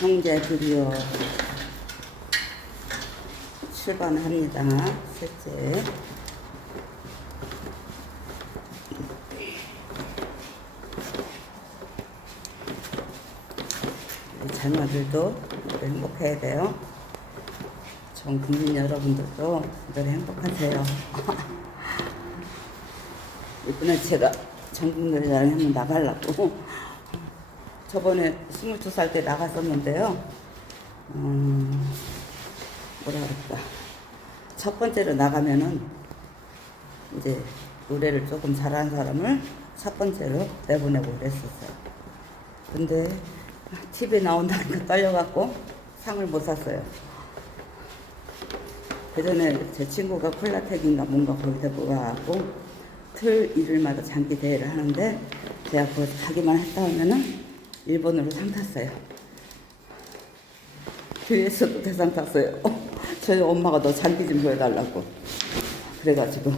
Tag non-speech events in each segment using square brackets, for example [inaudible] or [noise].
형제 드디어 출발합니다. 셋째. 자녀들도 늘 행복해야 돼요. 전 국민 여러분들도 늘 행복하세요. [laughs] 이번에 제가 전국 노래자랑 한번 나가려고 저번에 22살 때 나갔었는데요. 음, 뭐라 그럴까. 첫 번째로 나가면은 이제 노래를 조금 잘하는 사람을 첫 번째로 내보내고 그랬었어요. 근데 TV에 나온다니까 떨려갖고 상을 못 샀어요. 그 전에 제 친구가 콜라텍인가 뭔가 거기서 모아갖고 틀 일요일마다 장기 대회를 하는데 제가 그거 가기만 했다 하면은 일본으로 상 탔어요. 교회에서도 대상 탔어요. [laughs] 저희 엄마가 너 장기 좀 보여달라고. 그래가지고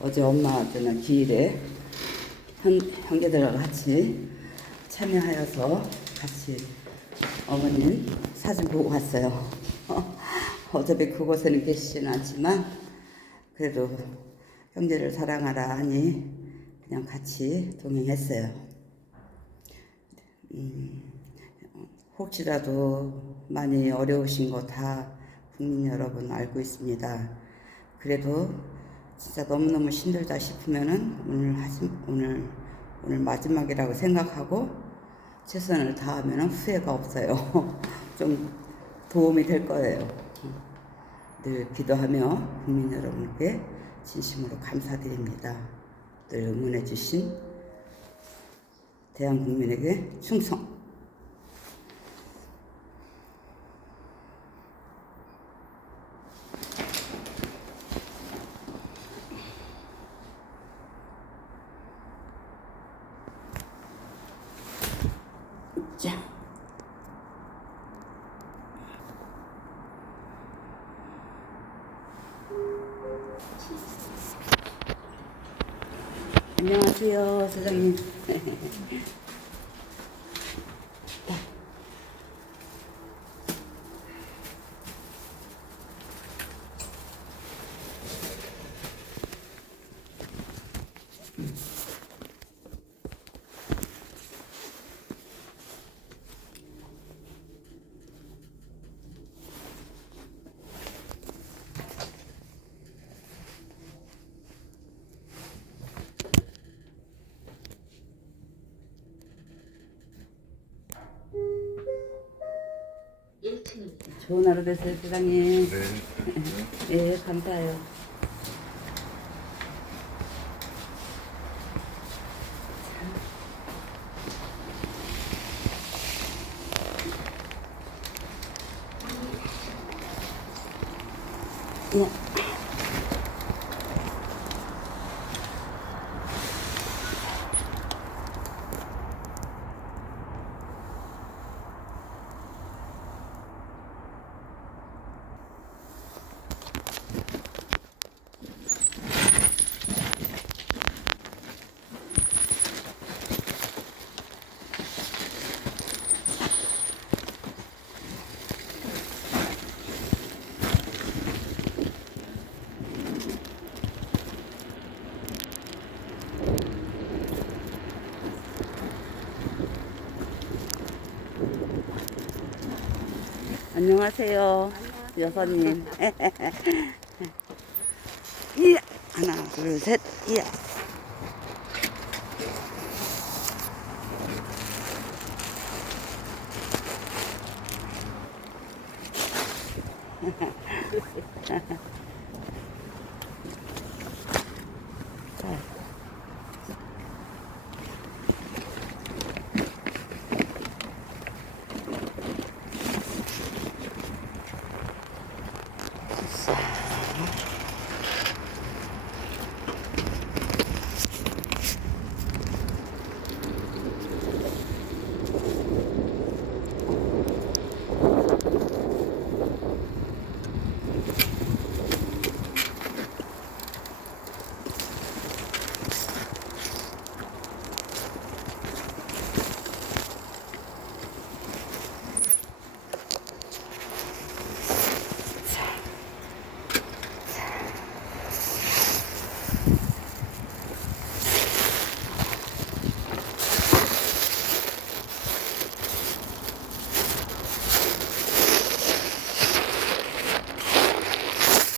어제 엄마한테는 기일에 형, 형제들하고 같이 참여하여서 같이 어머님 사진 보고 왔어요. [laughs] 어차피 그곳에는 계시지는 않지만 그래도 형제를 사랑하라 하니 그냥 같이 동행했어요. 음, 혹시라도 많이 어려우신 거 다 국민 여러분 알고 있습니다. 그래도 진짜 너무너무 힘들다 싶으면은 오늘 하신 오늘 오늘 마지막이라고 생각하고 최선을 다하면 후회가 없어요. [laughs] 좀 도움이 될 거예요. 늘 기도하며 국민 여러분께 진심으로 감사드립니다. 늘 응원해 주신 대한국민에게 충성. 자. 안녕하세요, 사장님. [laughs] 좋은 하루 되세요, 사장님. 네. [laughs] 예, 감사해요. 예. 안녕하세요, 여사님. [laughs] 이야, 하나, 둘, 셋, 이야. [laughs]